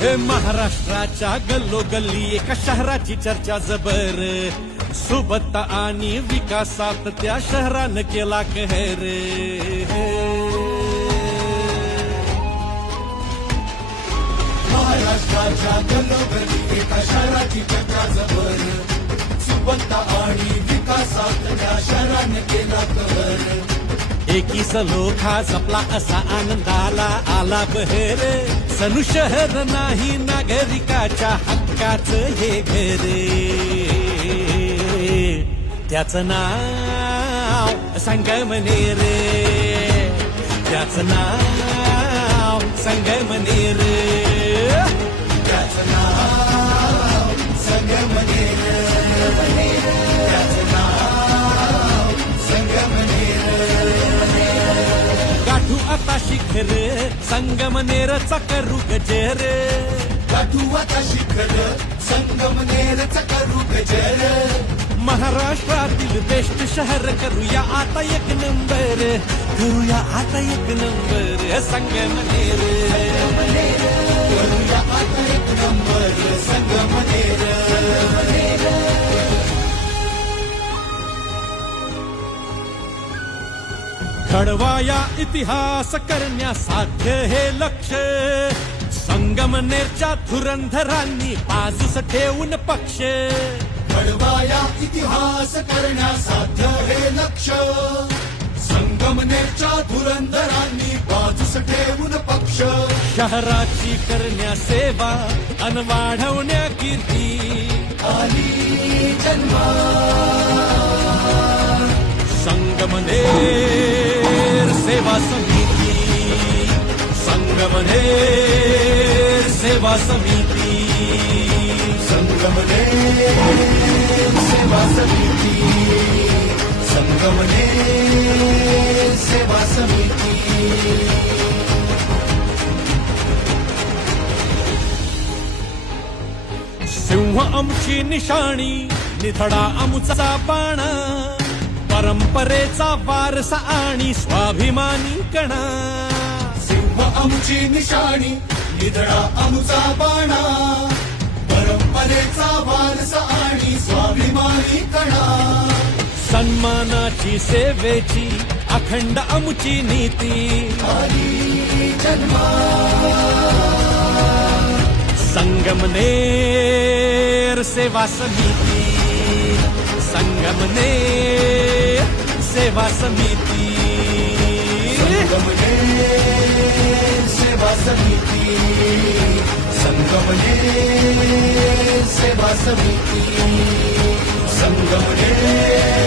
हे महाराष्ट्राच्या गल्लोगल्ली एका शहराची चर्चा जबर. सुबत्ता आणि विकासात त्या शहरानं केला कहर. महाराष्ट्राच्या गल्लोगल्ली एका शहराची चर्चा जबर. सुबत्ता आणि विकासात त्या शहराने एकीस कहर एकीच लोखा जपला असा आनंदाला आला बहेर. सनु शहर नाही नागरिकाच्या हक्काच हे घरे त्याचं नाव संगमनेर त्याचं नाव संगमनेर शिखर संगमनेरचा करू गजर गाठू आता शिखर संगमनेरचा करू गजर. महाराष्ट्रातील बेस्ट शहर करूया आता एक नंबर करूया आता एक नंबर संगमनेर करूया आता एक नंबर घडवाया इतिहास करण्यासाध्य हे लक्ष. संगमनेरच्या धुरंधरांनी बाजूस ठेवून पक्ष. घडवाया इतिहास करण्यासाध्य हे लक्ष. संगमनेरच्या धुरंधरांनी बाजूस ठेवून पक्ष. शहराची करण्या सेवा अन वाढवण्या कीर्ती. आली जन्मा. संगमनेर सेवा समिती संगमनेर सेवा समिती संगमनेर सेवा समिती संगमनेर सेवा समिती। सिंह आमची निशाणी निधडा आमचा बाणा परंपरेचा वारसा आणि स्वाभिमानी कणा. सिंह आमची निशाणी निधडा आमचा बाणा. परंपरेचा वारसा आणि स्वाभिमानी कणा. सन्मानाची सेवेची अखंड आमुची नीती. संगमनेर सेवा समिती. संगमनेर सेवा समिती. संगमनेर सेवा समिती. संगमनेर सेवा समिती. संगमनेर